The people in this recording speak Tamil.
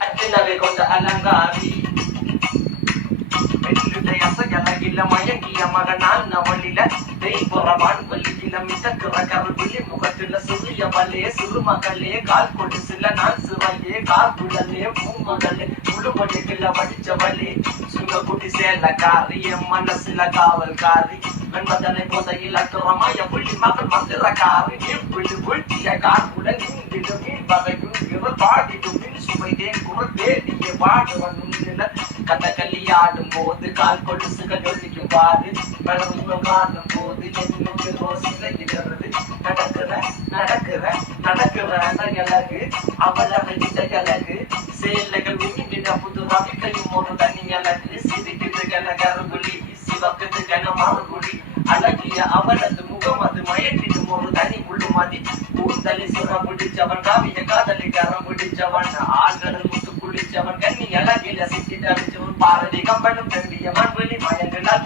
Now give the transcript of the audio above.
அச்சினவை கொண்ட அலங்காரி அசையலகில மயங்கிய மகனான் நவளில தெய்வரவான் வலியில மிதக்கிற கருவிழி முகத்தில சிறியவளே சிறுமகளே கால் கொண்டு சில நான் சிறையே கார்குழலே பூமகளே முழுமொழிகள வடிச்சவளே சுங்க குட்டி சேலக்காரி என் மனசுல காவல்காரி என்பதனை போதையில் அத்துறமாய புள்ளி மகள் மந்திரக்காரி நீர்பிள்ளி வீழ்த்திய கார்குழல் இங்கிடு மீன் வகையும் இவர் பாடிடும் மின் சுவைதேன் குரல் தேடிய பாடுவன் கதகளி ஆடும் போது கால் கொலுசுகள் ஒழிக்கும் பாரு வளர்முகம் காணும் போது என்னுக்கு ரோசில இருக்கிறது நடக்கிற நடக்கிற நடக்கிற அழகு அவளவை அழகு சேலைகள் விமிண்டிட புது ரவிக்கையும் ஒரு தனி அழகு சிரிக்குது கனகருகுலி சிவக்குது கனமாகுடி அழகிய அவளது முகம் அது மயக்கிடும் ஒரு தனி முழுமதி கூந்தலி சுர முடிச்சவன் காவிய காதலி கரம் முடிச்சவன் ஆண்கள் முத்து குளிச்சவன் கண்ணி அழகில சித்தி தவிச்சவன் பாரதி கம்பனும் தம்பிய மண்வெளி மயங்களால்